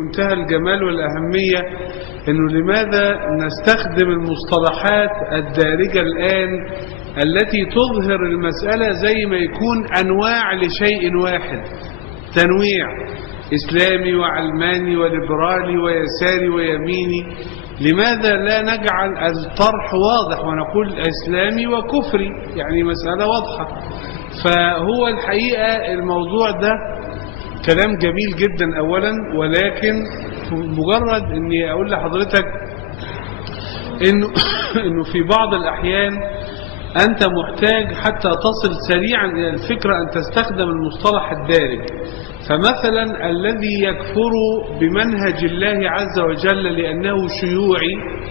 منتهى الجمال والأهمية أنه لماذا نستخدم المصطلحات الدارجة الآن التي تظهر المسألة زي ما يكون أنواع لشيء واحد، تنويع إسلامي وعلماني وليبرالي ويساري ويميني. لماذا لا نجعل الطرح واضح ونقول إسلامي وكفري؟ يعني مسألة واضحة. فهو الحقيقة الموضوع ده كلام جميل جدا أولا، ولكن مجرد أني أقول لحضرتك إنه في بعض الأحيان أنت محتاج حتى تصل سريعا إلى الفكرة أن تستخدم المصطلح الدارج. فمثلا الذي يكفر بمنهج الله عز وجل لأنه شيوعي،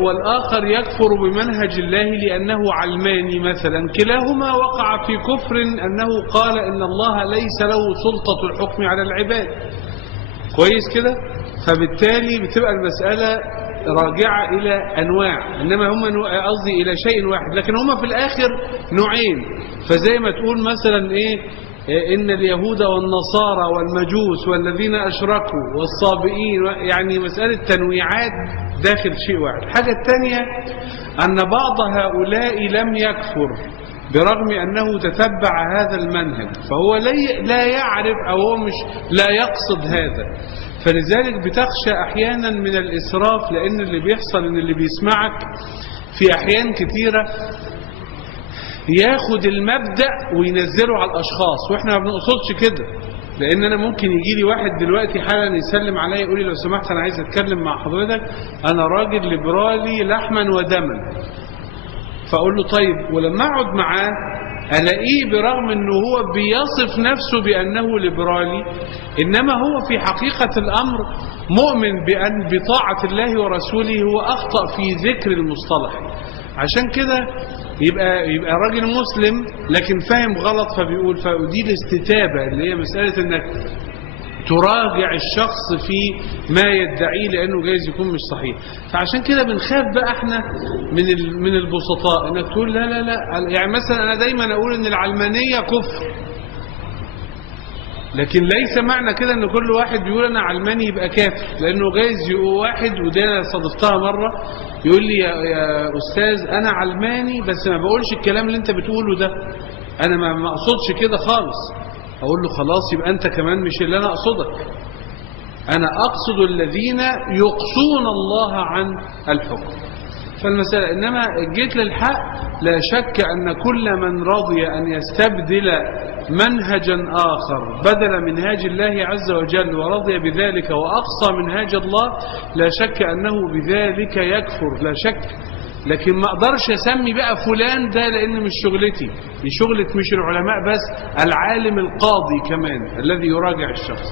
والآخر يكفر بمنهج الله لأنه علماني مثلا، كلاهما وقع في كفر أنه قال إن الله ليس له سلطة الحكم على العباد. كويس كده؟ فبالتالي بتبقى المسألة راجعة إلى أنواع، إنما هم قصدي إلى شيء واحد، لكن هم في الآخر نوعين. فزي ما تقول مثلا إيه، إن اليهود والنصارى والمجوس والذين أشركوا والصابئين، يعني مسألة تنويعات داخل شيء واحد. الحاجة الثانية أن بعض هؤلاء لم يكفر برغم أنه تتبع هذا المنهج، فهو لا يعرف أو هو مش لا يقصد هذا. فلذلك بتخشى أحيانا من الإسراف، لأن اللي بيحصل أن اللي بيسمعك في أحيان كثيرة ياخد المبدأ وينزله على الأشخاص، وإحنا ما بنقصدش كده. لأن أنا ممكن يجي لي واحد دلوقتي حالا يسلم عليا يقول لي لو سمحت أنا عايز أتكلم مع حضرتك، أنا راجل ليبرالي لحما ودما. فأقول له طيب، ولما أقعد معاه ألاقيه برغم أنه هو بيصف نفسه بأنه ليبرالي، إنما هو في حقيقة الأمر مؤمن بأن بطاعة الله ورسوله هو أخطأ في ذكر المصطلح. عشان كده يبقى راجل مسلم لكن فاهم غلط، فبيقول. فدي الاستتابة اللي هي مسألة انك تراجع الشخص في ما يدعيه لانه جايز يكون مش صحيح. فعشان كده بنخاف بقى احنا من البسطاء، انك تقول لا لا لا. يعني مثلا انا دايما اقول ان العلمانية كفر، لكن ليس معنى كده ان كل واحد بيقول انا علماني يبقى كافر، لانه جايز يقول واحد، وده انا صادفتها مرة، يقول لي يا أستاذ أنا علماني بس ما بقولش الكلام اللي أنت بتقوله ده، أنا ما أقصدش كده خالص. أقول له خلاص، يبقى أنت كمان مش اللي أنا أقصدك. أنا أقصد الذين يقصون الله عن الحكم. فالمسألة إنما جيت للحق، لا شك أن كل من رضي أن يستبدل منهجا آخر بدل منهاج الله عز وجل ورضي بذلك وأقصى منهاج الله، لا شك أنه بذلك يكفر، لا شك. لكن ما أقدرش أسمي بقى فلان ده، لأن مش شغلتي. دي شغلة مش العلماء بس، العالم القاضي كمان الذي يراجع الشخص.